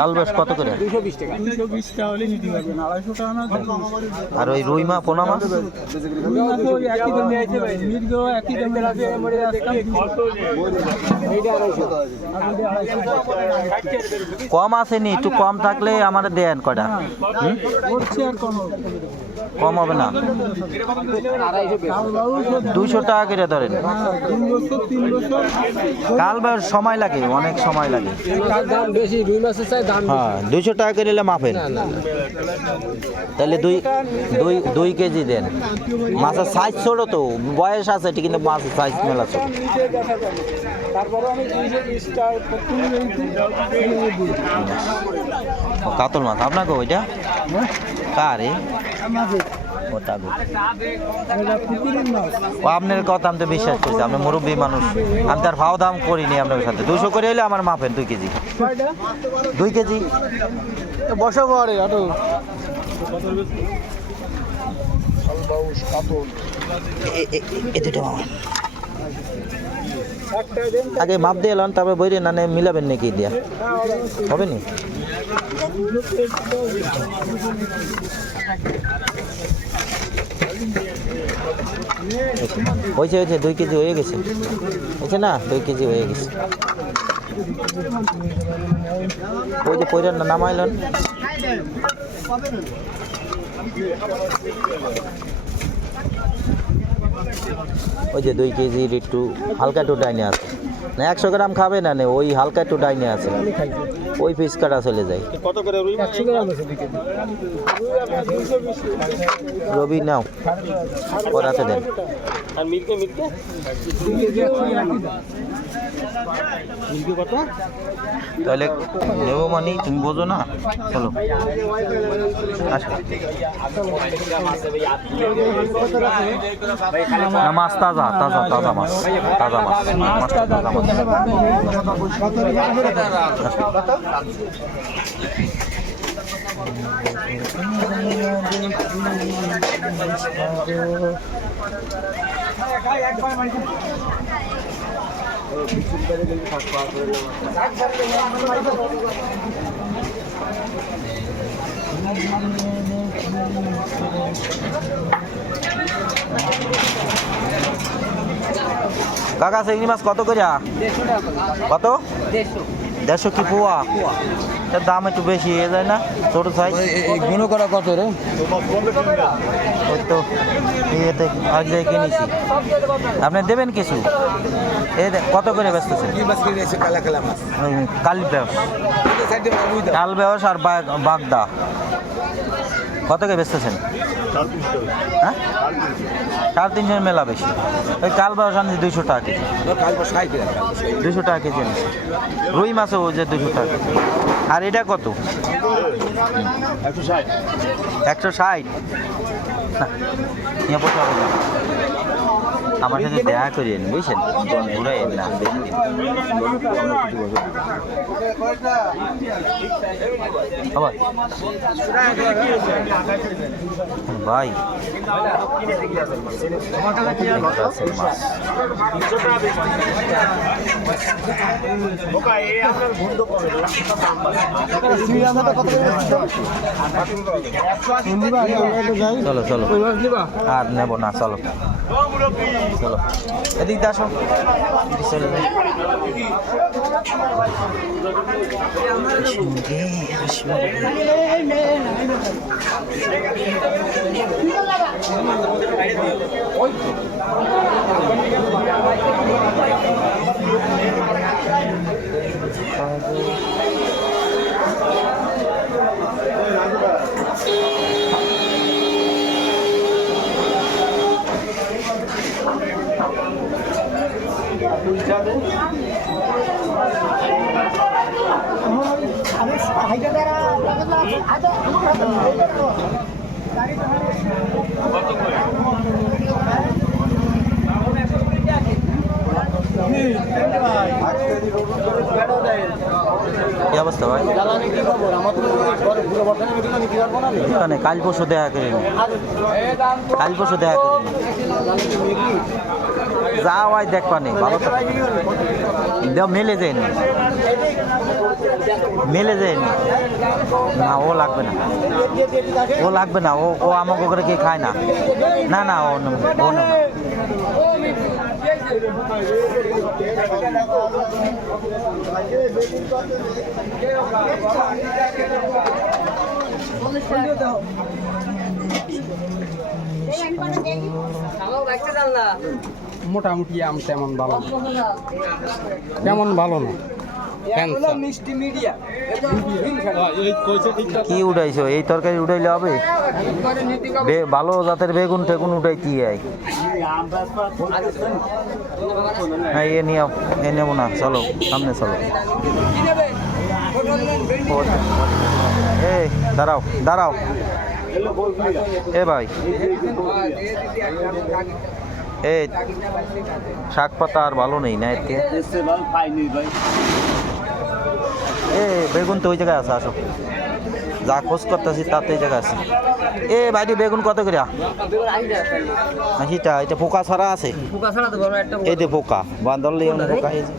কালবাস কত করে? 220 টাকা। 220 টাকা হলে নিতে পারবেন, 250 টাকা না। আর ওই রুই মাছ, পোনা মাছ? একই দামে আছে ভাই, মির্গ একই দামে আছে। কম আসেনি? একটু কম থাকলে আমাদের দেন কটা। কম হবে না? 200 টাকা করে ধরেন। কালবাস সময় লাগে, অনেক সময় লাগে। হ্যাঁ, 200 টাকা করে নিলে মাপেন। তাহলে 2 কেজি দেন। মাছের সাইজ ছোট তো, বয়স আছে ঠিক, কিন্তু মাছের সাইজ মেলা ছোট। কাতল মাছ আপনাকে ওইটা কারে? আপনার কথা আমি তো বিশ্বাস করছি, আপনি মুরব্বী মানুষ, আমি তার ভাও দাম করিনি আপনার সাথে। 200 করে হলে আমার মাপেন 2 কেজি। 2 কেজি বসা পড়ে অটো। আগে মাপ দিয়ে এলাম, তারপরে বইরে না মিলাবেন নাকি দিয়া হবে নি? হয়েছে হয়েছে, 2 কেজি হয়ে গেছে। হয়েছে না? 2 কেজি হয়ে গেছে। ওই যে পয়রা নামাইলেন। ওই যে 2 কেজির একটু হালকা একটু ডাইনে আছে না, 100 গ্রাম খাবে না, ওই হালকা একটু ডাইনে আছে, ওই পিস কাটা চলে যায়। কত করে রুই? 100 গ্রাম আছে দিকে। রবি নাও, ওরাতে দেন। আর মিল্কে মিল্কে কত? তাহলে নেবো মানে তুমি বোঝো না। চলো আসো। না, মাছ তাজা তাজা তাজা মাছ, তাজা মাছ, মাছটা তাজা মাছ। কাকা চিংড়ি মাছ কত করে? কত? 150 কি পোয়া? তার দাম একটু বেশি হয়ে যায় না? ছোট সাইজ গুণ করা কত রে? ওই তো ইয়েতে আজ কিনেছি। আপনি দেবেন কিছু? এই কত করে বেচতেছেন? কাল বেওস আর বাগদা কত করে বেচতেছেন? হ্যাঁ, 350 মেলা বেশি। ওই কাল বেওস আনছি 200 টাকা কেজি। 200 টাকা কেজি আনছি। রুই মাছও ওই যে 200 টাকা কেজি। আর এটা কত? 160। না, নিয়ে পয়সা হবে না। আমার সাথে দেখা করিয়েন, বুঝছেন? ঘুরাইয়েন না বেশি দিন। ভাই চলো চলো, আর নেবো না, চলো চলো এদিক দিয়ে আসো, চলে যাই। কি অবস্থা ভাই? কাল পরশু দেখা করে নি, কাল পরশু দেখা করে নি, যা হয় দেখবা নি, ভালো থাকবে। দেও মেলে যায়নি, মেলে যায়নি। না ও লাগবে না, ও লাগবে না, ও ও আমাকে করে কি খায় না। না না ও ও না। মোটামুটি আম তেমন ভালো না। তেমন ভালো না। কি উঠাইছো? এই তরকারি উঠাইলে হবে? ভালো জাতের বেগুন টেগুন উঠাই কি হয়? হ্যাঁ এ নিয়ে এ নেবো না, চলো সামনে চলো। এই দাঁড়াও দাঁড়াও, এ ভাই এ শাক পাতা আর ভালো নেই না এতে? এ বেগুন তো ওই জায়গায় আছে, আসো যা খোঁজ করতেছি তাতে এই জায়গায় আছে। এ ভাইটি বেগুন কত করে? এটা এটা পোকা ছাড়া আছে, এই যে পোকা বান্দরলি পোকা, এই যে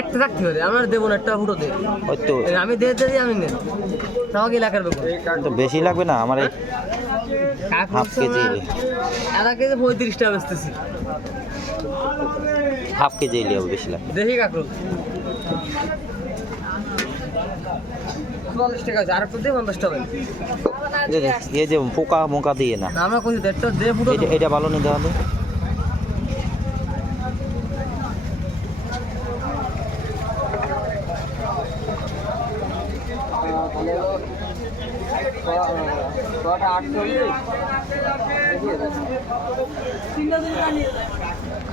একটা রাখতে হবে, আমার দেবো না, একটা ফুটো দে। ওই তো আমি দিয়ে দিই, আমি নেন আমাকে এলাকার বেগুন তো বেশি লাগবে না আমার, এই হাফ কেজি আধা কেজি 35 টাকা বেচতেছি। হাফ কেজি এলে হবে, বেশি লাগবে। দেখি কাকরুল 40 টাকা আছে, আর একটু দিয়ে 50 টাকা। এই যে পোকা মোকা দিয়ে না, আমরা কইছি একটা দে ফুটো দে। এটা ভালো নেই তাহলে।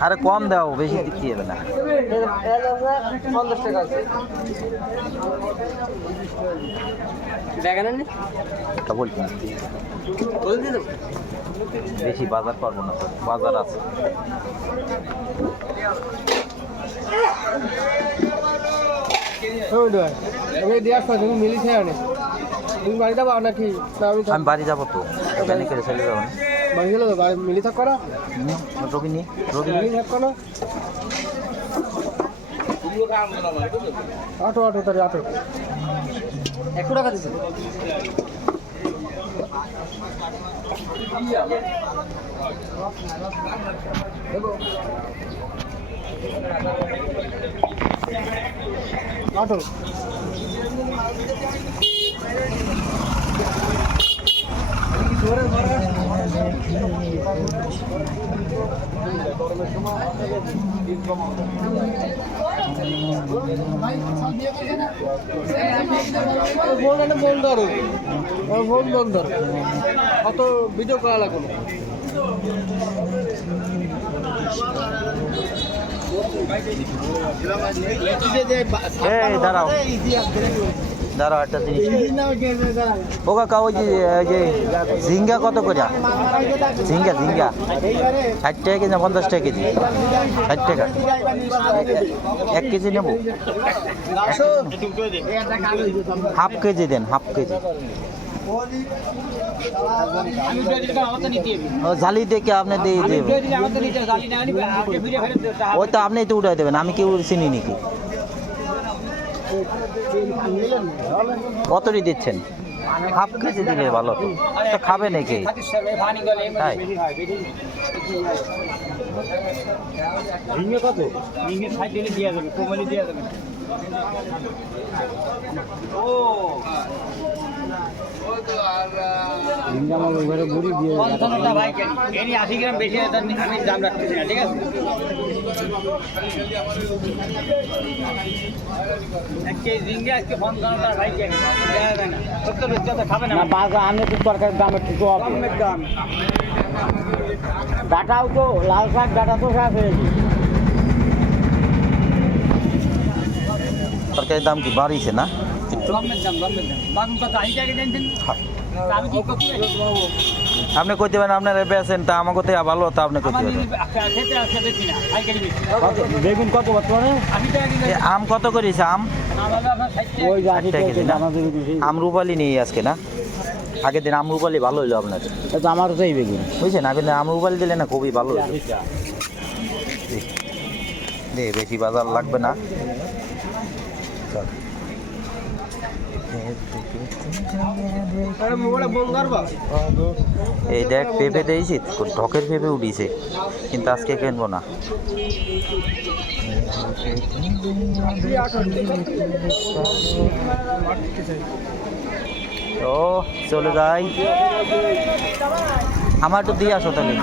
আরে কম দাও, বেশি দিতে হবে না। 50 টাকা আছে। বেগান নে তা বলছি বল দি দাও। বেশি বাজার করবো না, তো বাজার আছে। আমি বাড়ি যাবো তো, গাড়ি করে চলে যাবো না। মিলি থাক করা রবিনি রবি মিলি থাক করা আটো আটো তারি আটো 100 টাকা দিছে। আটো বন্ধ অত ভিডিও করা লাগবে না। এই দাঁড়াও দাঁড়াও, একটা জিনিস ও কাকা, ওই যে ঝিঙ্গা কত করে? ঝিঙ্গা ঝিঙ্গা 60 টাকা কেজি না 50 টাকা কেজি? 60 টাকা। 1 কেজি নেবো, হাফ কেজি দেন, হাফ কেজি। ও জালি দেখে আপনি দিয়ে দেবেন, ওই তো আপনি তো উঠাই দেবেন, আমি কেউ চিনি নাকি? কতটি দিচ্ছেন? হাফ কেজি দিলে ভালো তো, তো খাবে নাকি? তাই কত দিয়ে যাবে, কোমলি দিয়ে যাবে। ও ভাই কেন 80 গ্রাম বেশি, আমি দাম রাখতেছি না, ঠিক আছে? ডাটাও তো লাল শাক, ডাটা তো শাক হয়েছে। তরকারির দাম কি বাড়িছে না? আপনি কইতে পারেন আপনারা বেছেন, তা আমাকে তো ভালো, তা আপনি কইতে পারেন। বেগুন কত বর্তমানে? আম কত করেছে? আম ওই 60 টাকা কেজি না? আম রূপালি নেই আজকে না? আগের দিন আম রূপালি ভালো হইলো আপনার, আমারও চাই বেগুন। বুঝছেন? আগের দিন আম রূপালি দিলে না খুবই ভালো হইলো। বেশি বাজার লাগবে না। চল। এই দেখ পেঁপে দিয়েছি, ঢকের পেঁপে উঠিছে, কিন্তু আজকে কিনবো না। তো চলে যাই, আমার একটু দিয়ে আসো তাহলে।